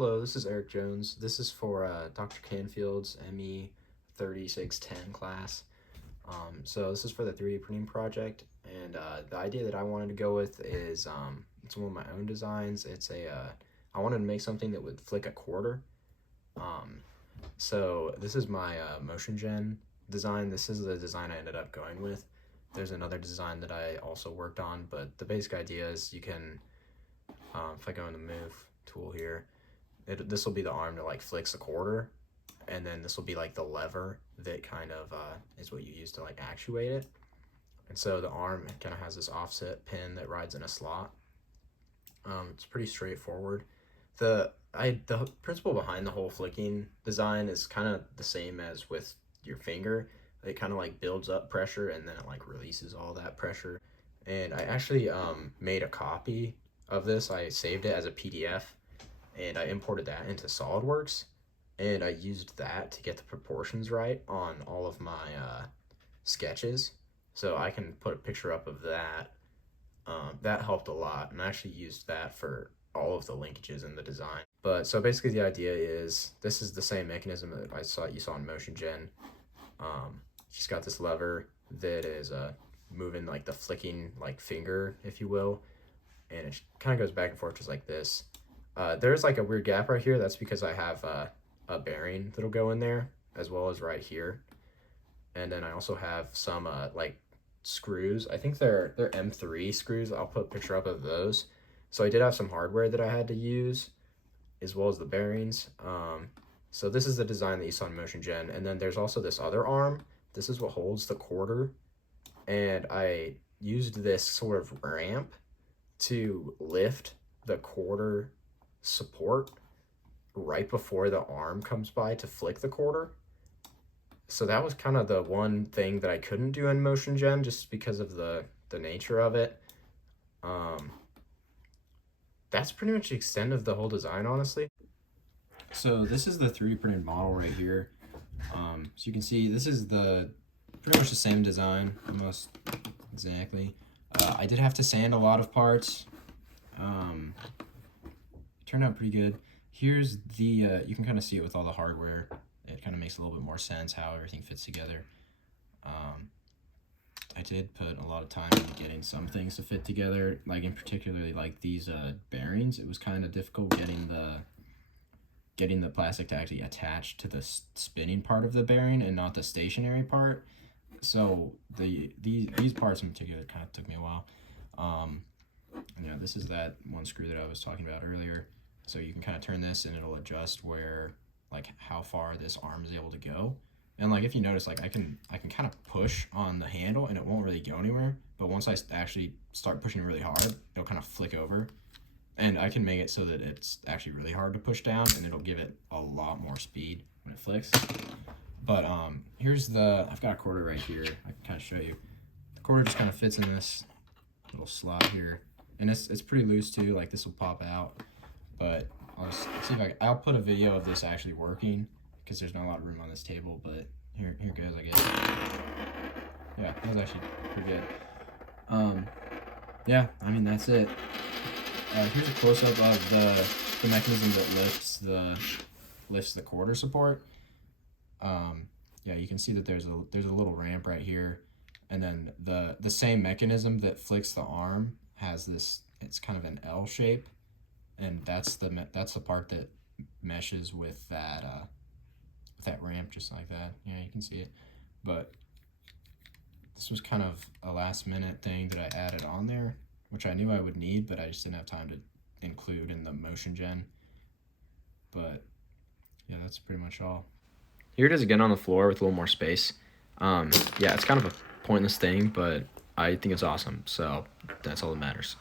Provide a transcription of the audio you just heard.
Hello, this is Erik Jones. This is for Dr. Canfield's ME3610 class. So this is for the 3D printing project, and the idea that I wanted to go with is it's one of my own designs. I wanted to make something that would flick a quarter. So this is my motion gen design. This is the design I ended up going with. There's another design that I also worked on, but the basic idea is you can, if I go in the move tool here, this will be the arm that like flicks a quarter, and then this will be like the lever that kind of is what you use to like actuate it. And so the arm kind of has this offset pin that rides in a slot. It's pretty straightforward. The principle behind the whole flicking design is kind of the same as with your finger. It kind of like builds up pressure and then it like releases all that pressure. And I actually made a copy of this. I saved it as a PDF and I imported that into SolidWorks, and I used that to get the proportions right on all of my sketches. So I can put a picture up of that. That helped a lot, and I actually used that for all of the linkages in the design. But so basically the idea is this is the same mechanism that you saw in Motion Gen. Just got this lever that is moving like the flicking like finger, if you will, and it kind of goes back and forth just like this. There's like a weird gap right here. That's because I have a bearing that'll go in there, as well as right here. And then I also have some like screws. I think they're M3 screws. I'll put a picture up of those. So I did have some hardware that I had to use, as well as the bearings. So this is the design that you saw in Motion Gen. And then there's also this other arm. This is what holds the quarter. And I used this sort of ramp to lift the quarter support right before the arm comes by to flick the quarter. So that was kind of the one thing that I couldn't do in Motion Gen just because of the nature of it. That's pretty much the extent of the whole design, honestly. So this is the 3D printed model right here. So you can see this is pretty much the same design, almost exactly. I did have to sand a lot of parts. Turned out pretty good. Here's the, you can kind of see it with all the hardware. It kind of makes a little bit more sense how everything fits together. I did put a lot of time into getting some things to fit together, like in particularly like these bearings. It was kind of difficult getting the plastic to actually attach to the spinning part of the bearing and not the stationary part. So these parts in particular kind of took me a while. Yeah, this is that one screw that I was talking about earlier. So you can kind of turn this and it'll adjust where, like, how far this arm is able to go. And like if you notice, like I can kind of push on the handle and it won't really go anywhere. But once I actually start pushing really hard, it'll kind of flick over. And I can make it so that it's actually really hard to push down, and it'll give it a lot more speed when it flicks. But here's I've got a quarter right here. I can kind of show you. The quarter just kind of fits in this little slot here. And it's pretty loose too, like this will pop out. But I'll just see if I'll put a video of this actually working, because there's not a lot of room on this table, but here goes, I guess. Yeah, that was actually pretty good. Yeah, I mean, that's it. Here's a close-up of the mechanism that lifts the quarter support. Yeah, you can see that there's a little ramp right here, and then the same mechanism that flicks the arm has this. It's kind of an L shape, and that's the part that meshes with that ramp, just like that. Yeah, you can see it. But this was kind of a last-minute thing that I added on there, which I knew I would need, but I just didn't have time to include in the Motion Gen. But yeah, that's pretty much all. Here it is again on the floor with a little more space. Yeah, it's kind of a pointless thing, but I think it's awesome, so that's all that matters.